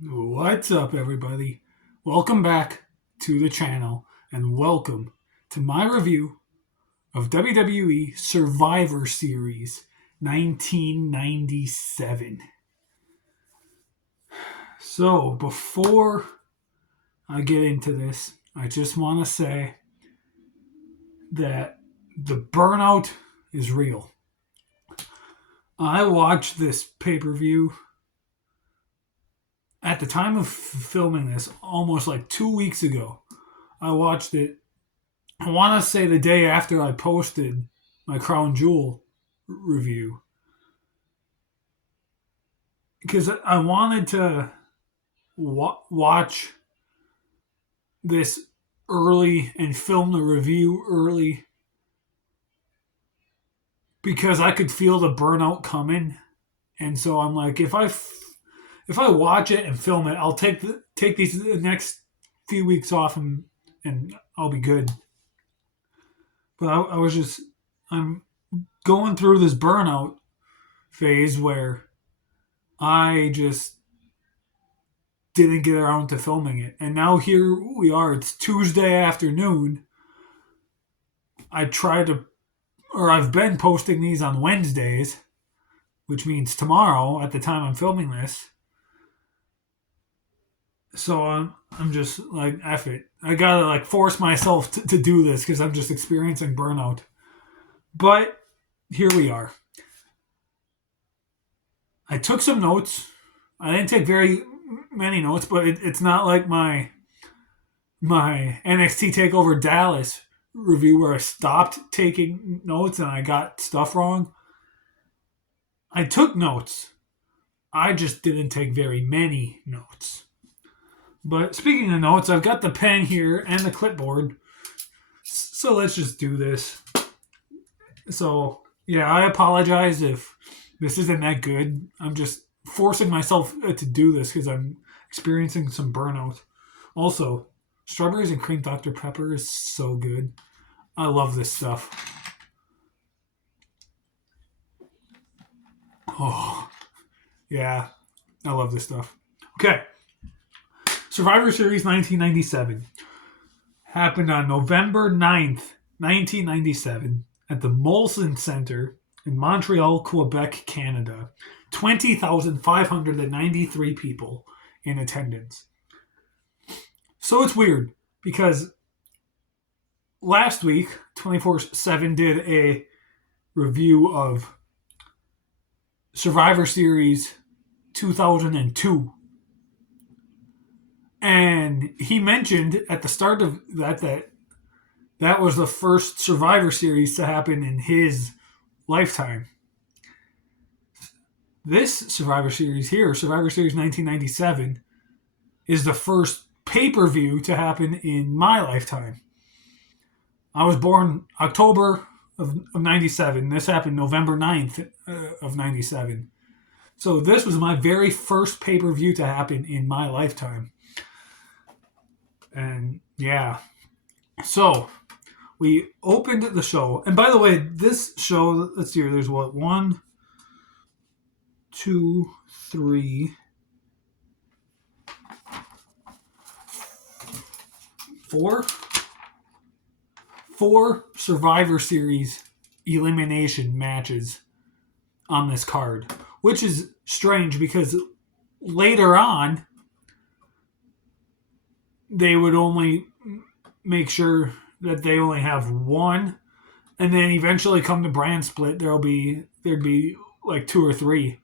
What's up, everybody? Welcome back to the channel and welcome to my review of WWE Survivor Series 1997. So, before I get into this, I just want to say that the burnout is real. I watched this pay per view at the time of filming this almost like 2 weeks ago. I watched it, I want to say the day after I posted my Crown Jewel review, because I wanted to watch this early and film the review early because I could feel the burnout coming. And so I'm like, if I watch it and film it, I'll take these the next few weeks off and I'll be good. But I'm going through this burnout phase where I just didn't get around to filming it. And now here we are. It's Tuesday afternoon. I've been posting these on Wednesdays, which means tomorrow at the time I'm filming this. So I'm just like, F it. I gotta like force myself to do this because I'm just experiencing burnout. But here we are. I took some notes. I didn't take very many notes, but it's not like my NXT Takeover Dallas review where I stopped taking notes and I got stuff wrong. I took notes. I just didn't take very many notes. But speaking of notes, I've got the pen here and the clipboard. So let's just do this. So, yeah, I apologize if this isn't that good. I'm just forcing myself to do this because I'm experiencing some burnout. Also, strawberries and cream Dr. Pepper is so good. I love this stuff. Oh, yeah, I love this stuff. Okay. Survivor Series 1997 happened on November 9th, 1997 at the Molson Center in Montreal, Quebec, Canada. 20,593 people in attendance. So it's weird because last week, 24/7 did a review of Survivor Series 2002. And he mentioned at the start of that was the first Survivor Series to happen in his lifetime. This Survivor Series here, Survivor Series 1997, is the first pay-per-view to happen in my lifetime. I was born October of 97. This happened November 9th of 97. So this was my very first pay-per-view to happen in my lifetime. And yeah. So we opened the show. And by the way, this show, let's see here, there's what? 1, 2, 3, 4? 4 Survivor Series elimination matches on this card, which is strange because later on they would only make sure that they only have one, and then eventually come to brand split there'd be like 2 or 3.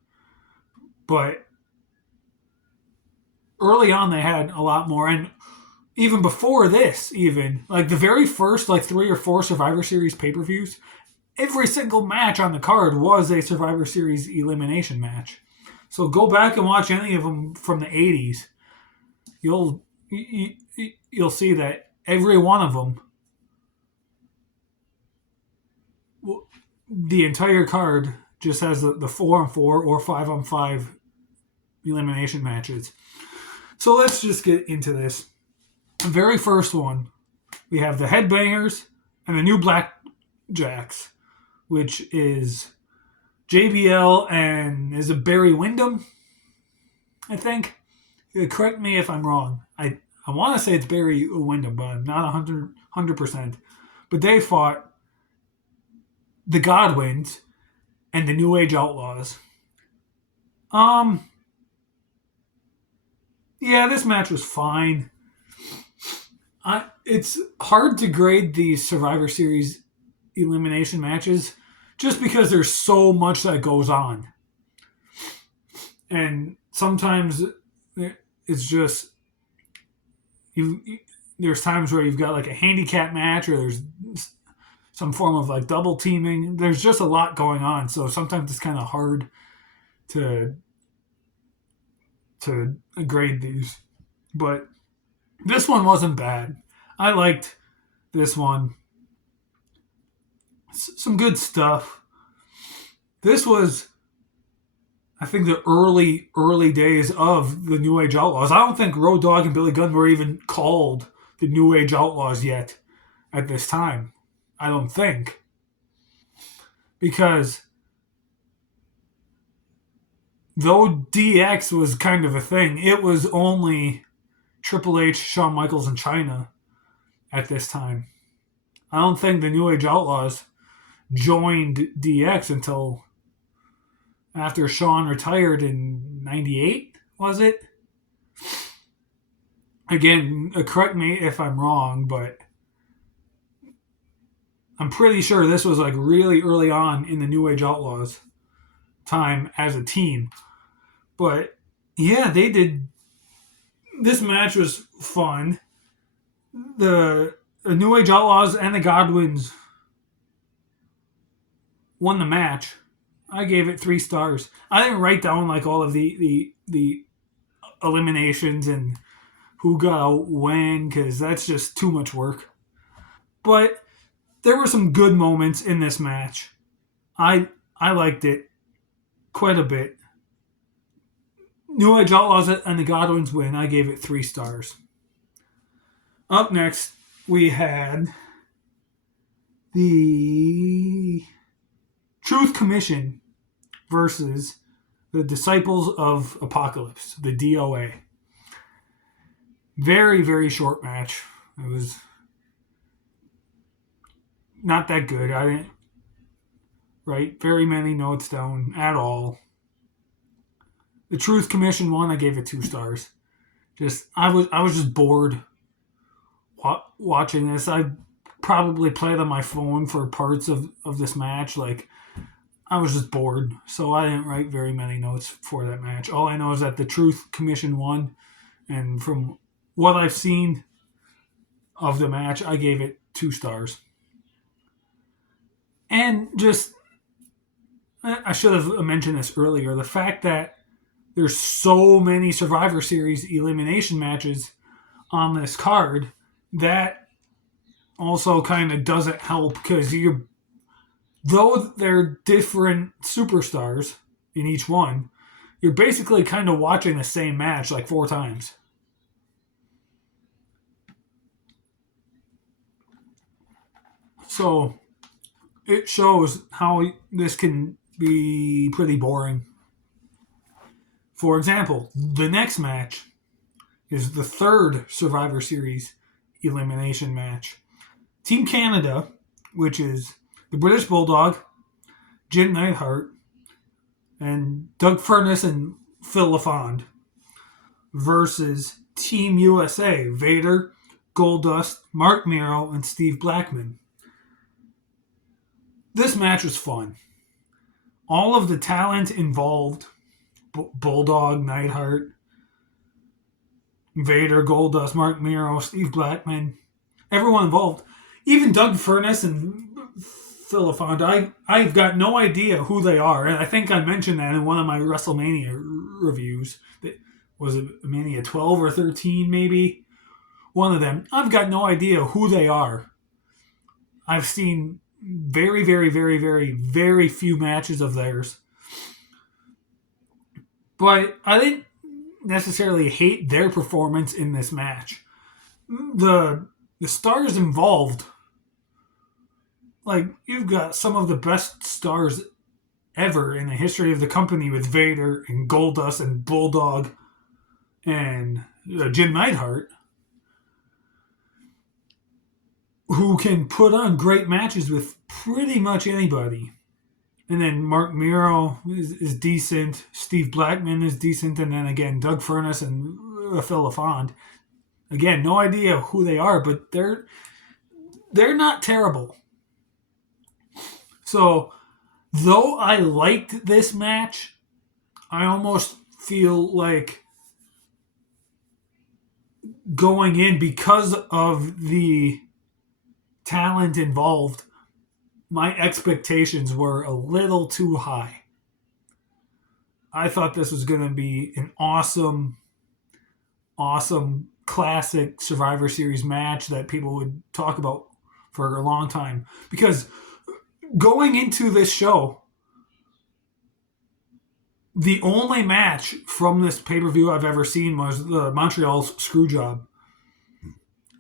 But early on they had a lot more, and even before this, even like the very first like 3 or 4 Survivor Series pay-per-views, every single match on the card was a Survivor Series elimination match. So go back and watch any of them from the 80s. You'll see that every one of them, the entire card just has the 4-on-4 or 5-on-5 elimination matches. So let's just get into this. The very first one, we have the Headbangers and the New Blackjacks, which is JBL and is it Barry Windham, I think. correct me if I'm wrong. I want to say it's Barry Windham, but I'm not 100%. But they fought the Godwins and the New Age Outlaws. Um, yeah, this match was fine. It's hard to grade these Survivor Series elimination matches just because there's so much that goes on. And sometimes it's just there's times where you've got like a handicap match or there's some form of like double teaming. There's just a lot going on, so sometimes it's kind of hard to to grade these. But this one wasn't bad. I liked this one. Some good stuff. This was, I think, the early days of the New Age Outlaws. I don't think Road Dogg and Billy Gunn were even called the New Age Outlaws yet at this time. I don't think. Because though DX was kind of a thing, it was only Triple H, Shawn Michaels, and Chyna at this time. I don't think the New Age Outlaws joined DX until after Shawn retired in '98, was it? Again, correct me if I'm wrong, but I'm pretty sure this was like really early on in the New Age Outlaws time as a team. But yeah, they did. This match was fun. The New Age Outlaws and the Godwins won the match. I gave it 3 stars. I didn't write down like all of the eliminations and who got out when because that's just too much work. But there were some good moments in this match. I liked it quite a bit. New Age Outlaws and the Godwins win. I gave it 3 stars. Up next, we had the Truth Commission versus the Disciples of Apocalypse, the DOA. Very, very short match. It was not that good. I didn't write very many notes down at all. The Truth Commission one, I gave it 2 stars. I was just bored watching this. I probably played on my phone for parts of this match. Like I was just bored, so I didn't write very many notes for that match. All I know is that the Truth Commission won, and from what I've seen of the match, I gave it 2 stars. And just, I should have mentioned this earlier, the fact that there's so many Survivor Series elimination matches on this card, that also kind of doesn't help because though they're different superstars in each one, you're basically kind of watching the same match like 4 times. So it shows how this can be pretty boring. For example, the next match is the 3rd Survivor Series elimination match. Team Canada, which is the British Bulldog, Jim Neidhart, and Doug Furnas and Phil LaFond, versus Team USA, Vader, Goldust, Mark Miro, and Steve Blackman. This match was fun. All of the talent involved, Bulldog, Neidhart, Vader, Goldust, Mark Miro, Steve Blackman, everyone involved, even Doug Furnas and Phil LaFond, I've got no idea who they are. And I think I mentioned that in one of my WrestleMania reviews. Was it Mania 12 or 13 maybe? One of them. I've got no idea who they are. I've seen very, very, very, very, very few matches of theirs. But I didn't necessarily hate their performance in this match. The stars involved, like, you've got some of the best stars ever in the history of the company with Vader and Goldust and Bulldog and Jim Neidhart, who can put on great matches with pretty much anybody. And then Mark Miro is decent. Steve Blackman is decent. And then again, Doug Furnas and Phil LaFond. Again, no idea who they are, but they're not terrible. So, though I liked this match, I almost feel like going in because of the talent involved, my expectations were a little too high. I thought this was going to be an awesome, awesome classic Survivor Series match that people would talk about for a long time. Because going into this show, the only match from this pay-per-view I've ever seen was the Montreal's Screwjob.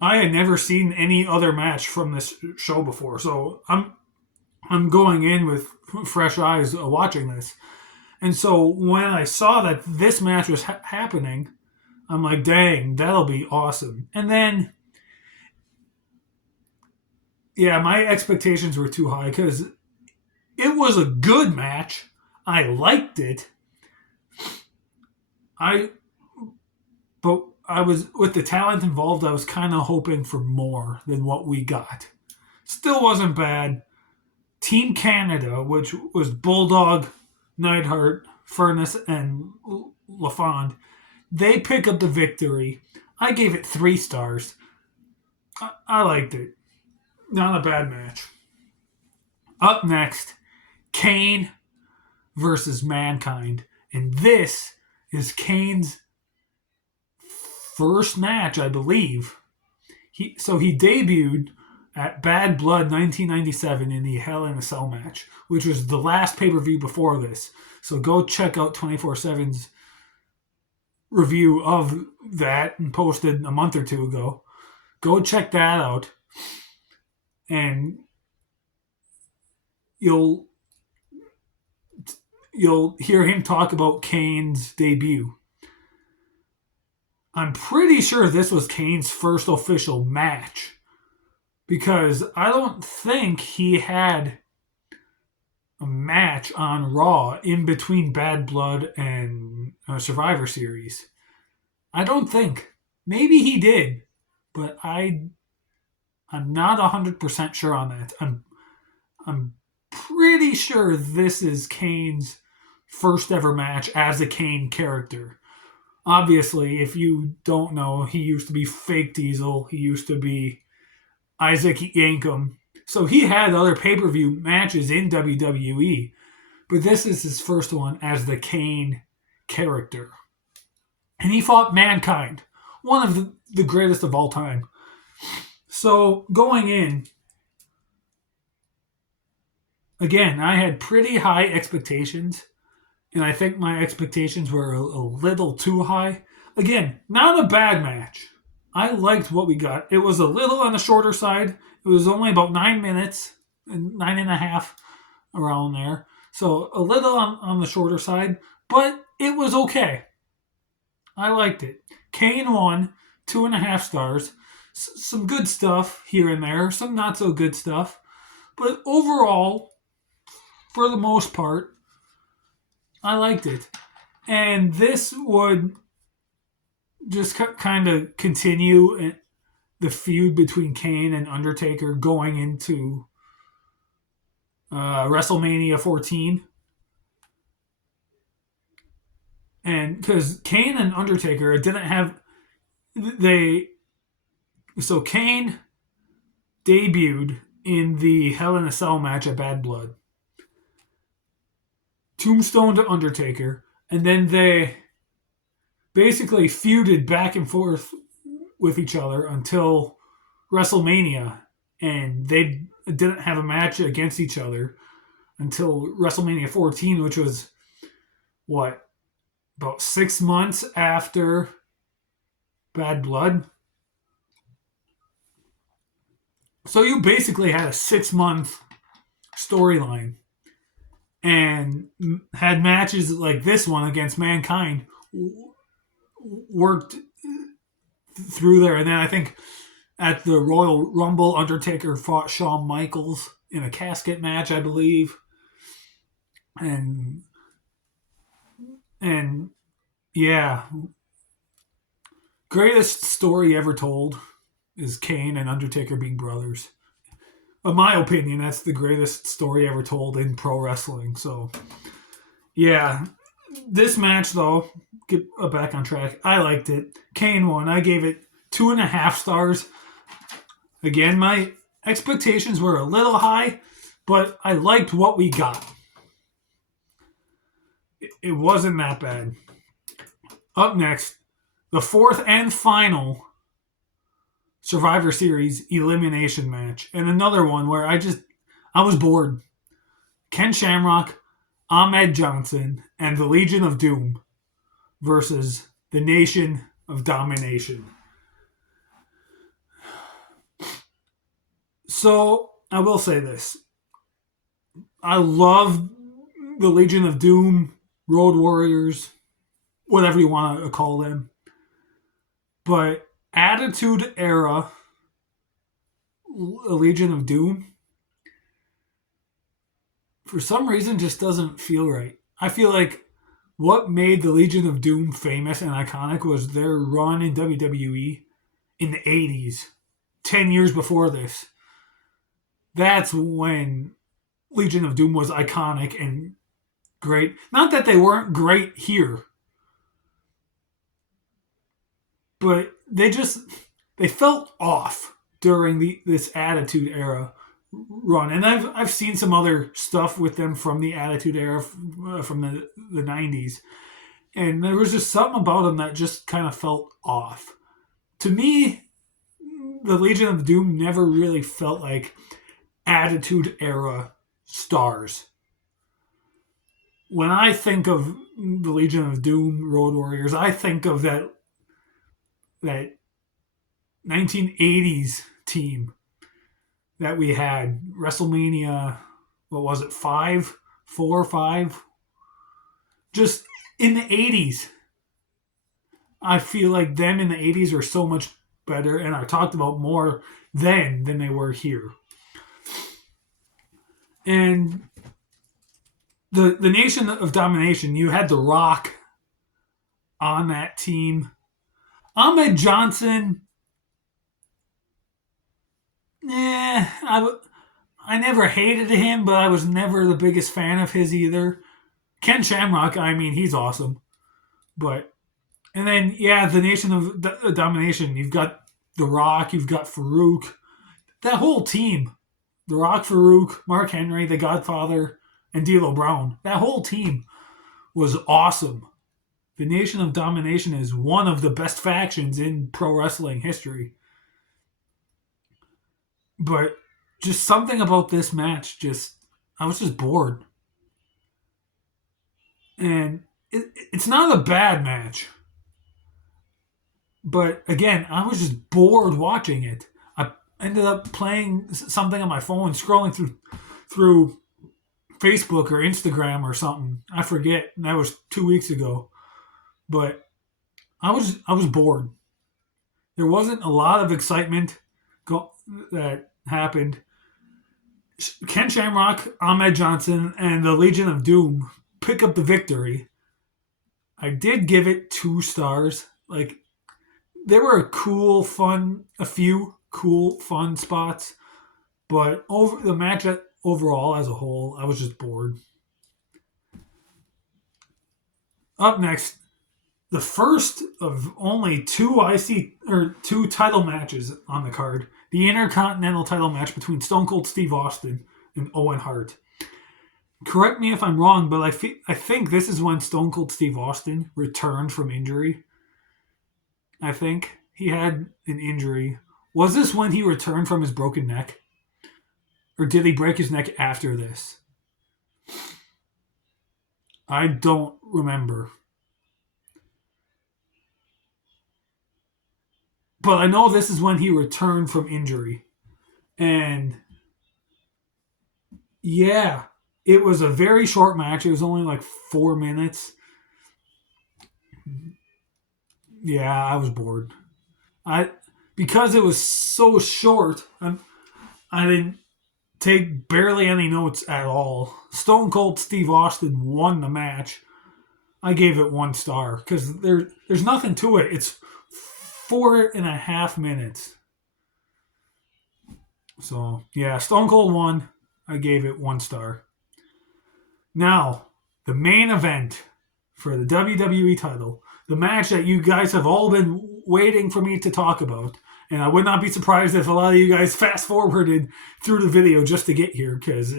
I had never seen any other match from this show before, so I'm going in with fresh eyes watching this. And so when I saw that this match was happening, I'm like, dang, that'll be awesome. And then, yeah, my expectations were too high because it was a good match. I liked it. But I was, with the talent involved, I was kind of hoping for more than what we got. Still wasn't bad. Team Canada, which was Bulldog, Neidhart, Furnas, and LaFond, they pick up the victory. I gave it 3 stars. I liked it. Not a bad match. Up next, Kane versus Mankind. And this is Kane's first match, I believe. He debuted at Bad Blood 1997 in the Hell in a Cell match, which was the last pay-per-view before this. So go check out 24/7's review of that and posted a month or two ago. Go check that out. And you'll hear him talk about Kane's debut. I'm pretty sure this was Kane's first official match because I don't think he had a match on Raw in between Bad Blood and Survivor Series. I don't think. Maybe he did, but I'm not 100% sure on that. I'm pretty sure this is Kane's first ever match as a Kane character. Obviously, if you don't know, he used to be Fake Diesel. He used to be Isaac Yankem. So he had other pay-per-view matches in WWE. But this is his first one as the Kane character. And he fought Mankind, one of the greatest of all time. So going in, again, I had pretty high expectations. And I think my expectations were a little too high. Again, not a bad match. I liked what we got. It was a little on the shorter side. It was only about 9 minutes, 9.5 around there. So a little on the shorter side, but it was okay. I liked it. Kane won, 2.5 stars. Some good stuff here and there, some not so good stuff. But overall, for the most part, I liked it. And this would just kind of continue the feud between Kane and Undertaker going into WrestleMania 14. And because Kane and Undertaker didn't have... So Kane debuted in the Hell in a Cell match at Bad Blood. Tombstone to Undertaker, and then they basically feuded back and forth with each other until WrestleMania, and they didn't have a match against each other until WrestleMania 14, which was, about 6 months after Bad Blood? So you basically had a 6-month storyline and had matches like this one against Mankind worked through there. And then I think at the Royal Rumble, Undertaker fought Shawn Michaels in a casket match, I believe. And and yeah, greatest story ever told is Kane and Undertaker being brothers. In my opinion, that's the greatest story ever told in pro wrestling. So yeah, this match though, get back on track. I liked it. Kane won. I gave it 2.5 stars. Again, my expectations were a little high, but I liked what we got. It wasn't that bad. Up next, the fourth and final Survivor Series elimination match. And another one where I was bored. Ken Shamrock, Ahmed Johnson, and the Legion of Doom versus the Nation of Domination. So, I will say this. I love the Legion of Doom, Road Warriors, whatever you want to call them. But Attitude Era, Legion of Doom, for some reason just doesn't feel right. I feel like what made the Legion of Doom famous and iconic was their run in WWE in the 80s, 10 years before this. That's when Legion of Doom was iconic and great. Not that they weren't great here, but they felt off during this Attitude Era run. And I've seen some other stuff with them from the Attitude Era from the 90s. And there was just something about them that just kind of felt off. To me, the Legion of Doom never really felt like Attitude Era stars. When I think of the Legion of Doom Road Warriors, I think of that 1980s team that we had. WrestleMania, what was it, 5? 4 or 5? Just in the 80s. I feel like them in the 80s are so much better and are talked about more then than they were here. And the Nation of Domination, you had The Rock on that team. Ahmed Johnson, I never hated him, but I was never the biggest fan of his either. Ken Shamrock, I mean, he's awesome. And then, yeah, the Nation of Domination, you've got The Rock, you've got Farouk. That whole team, The Rock, Farouk, Mark Henry, The Godfather, and D'Lo Brown, that whole team was awesome. The Nation of Domination is one of the best factions in pro wrestling history. But just something about this match, I was just bored. And it's not a bad match. But again, I was just bored watching it. I ended up playing something on my phone, scrolling through Facebook or Instagram or something. I forget. And that was 2 weeks ago. But I was bored. There wasn't a lot of excitement that happened. Ken Shamrock, Ahmed Johnson, and the Legion of Doom pick up the victory. I did give it 2 stars. Like, there were a few cool, fun spots, but over the match overall as a whole, I was just bored. Up next, the first of only 2 2 title matches on the card. The Intercontinental title match between Stone Cold Steve Austin and Owen Hart. Correct me if I'm wrong, but I think this is when Stone Cold Steve Austin returned from injury. I think he had an injury. Was this when he returned from his broken neck? Or did he break his neck after this? I don't remember. But I know this is when he returned from injury. And yeah, it was a very short match. It was only like 4 minutes. Yeah, I was bored. I because it was so short. I didn't take barely any notes at all. Stone Cold Steve Austin won the match. I gave it 1 star because there's nothing to it. It's 4.5 minutes. So yeah, Stone Cold won. I gave it 1 star. Now the main event for the WWE title, the match that you guys have all been waiting for me to talk about. And I would not be surprised if a lot of you guys fast forwarded through the video just to get here because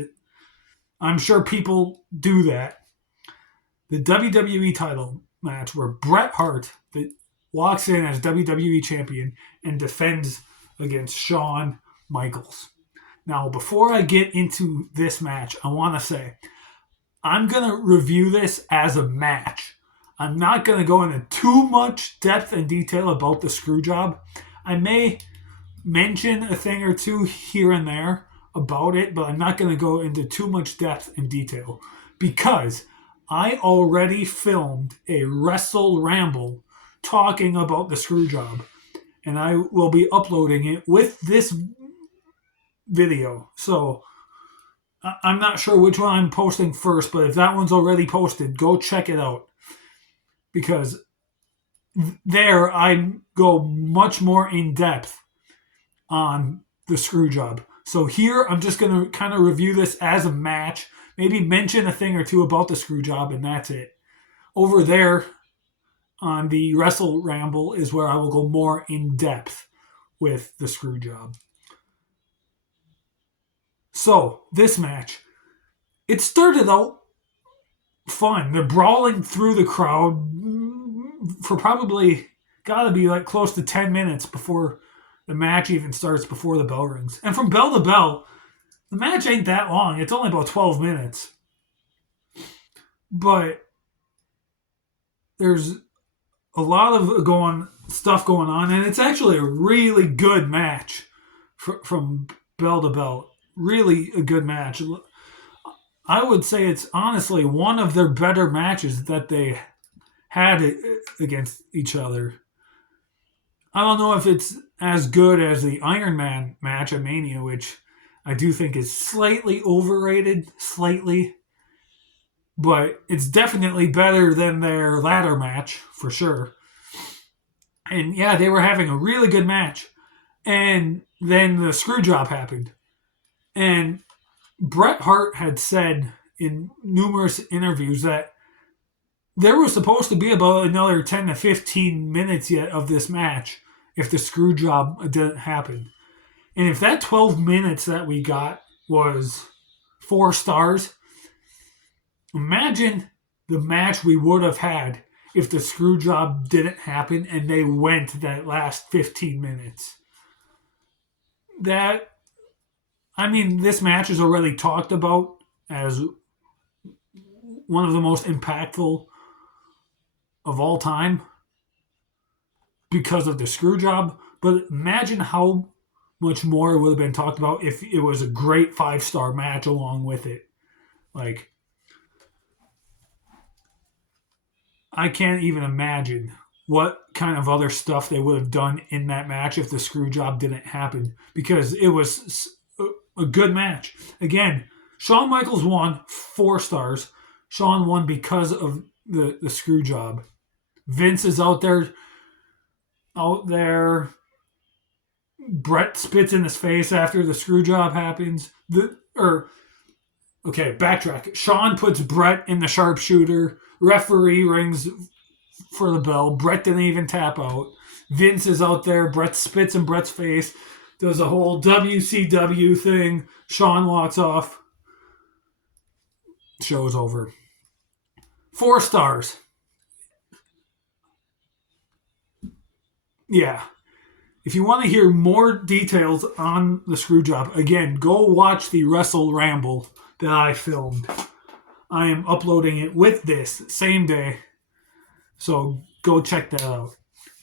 I'm sure people do that. The WWE title match where Bret Hart walks in as WWE champion and defends against Shawn Michaels. Now, before I get into this match, I want to say I'm going to review this as a match. I'm not going to go into too much depth and detail about the screw job. I may mention a thing or two here and there about it, but I'm not going to go into too much depth and detail because I already filmed a Wrestle Ramble talking about the screw job, and I will be uploading it with this video. So I'm not sure which one I'm posting first, but if that one's already posted, go check it out because there I go much more in depth on the screw job. So here I'm just going to kind of review this as a match, maybe mention a thing or two about the screw job, and that's it. Over there on the Wrestle Ramble is where I will go more in depth with the screw job. So this match, it started out fun. They're brawling through the crowd for probably gotta be like close to 10 minutes before the match even starts, before the bell rings. And from bell to bell, the match ain't that long. It's only about 12 minutes. But there's a lot of stuff going on, and it's actually a really good match from bell to bell. Really a good match. I would say it's honestly one of their better matches that they had against each other. I don't know if it's as good as the Iron Man match at Mania, which I do think is slightly overrated, but it's definitely better than their ladder match, for sure. And yeah, they were having a really good match. And then the screw job happened. And Bret Hart had said in numerous interviews that there was supposed to be about another 10 to 15 minutes yet of this match if the screw job didn't happen. And if that 12 minutes that we got was 4 stars, imagine the match we would have had if the screw job didn't happen and they went that last 15 minutes. This match is already talked about as one of the most impactful of all time because of the screw job. But imagine how much more it would have been talked about if it was a great 5-star match along with it. Like, I can't even imagine what kind of other stuff they would have done in that match if the screw job didn't happen, because it was a good match. Again, Shawn Michaels won 4 stars. Shawn won because of the screw job. Vince is out there. Bret spits in his face after the screw job happens. Backtrack. Shawn puts Bret in the sharpshooter. Referee rings for the bell. Bret didn't even tap out. Vince is out there. Bret spits in Bret's face. Does a whole WCW thing. Shawn walks off. Show's over. 4 stars. Yeah. If you want to hear more details on the screw job, again, go watch the Wrestle Ramble that I filmed. I am uploading it with this same day. So go check that out.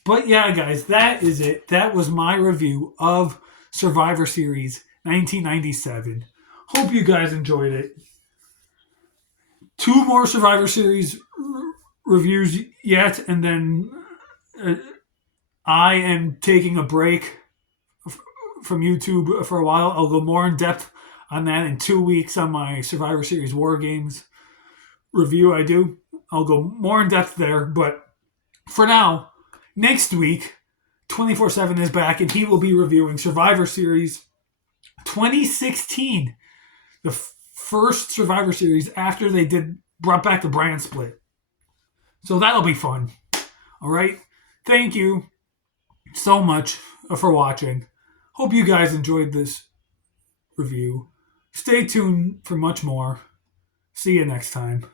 But yeah, guys, that is it. That was my review of Survivor Series 1997. Hope you guys enjoyed it. 2 more Survivor Series reviews yet, and then I am taking a break from YouTube for a while. I'll go more in depth on that in 2 weeks on my Survivor Series War Games review I do. I'll go more in depth there, but for now, next week, 24/7 is back and he will be reviewing Survivor Series 2016, the first Survivor Series after they brought back the brand split. So that'll be fun. All right. Thank you so much for watching. Hope you guys enjoyed this review. Stay tuned for much more. See you next time.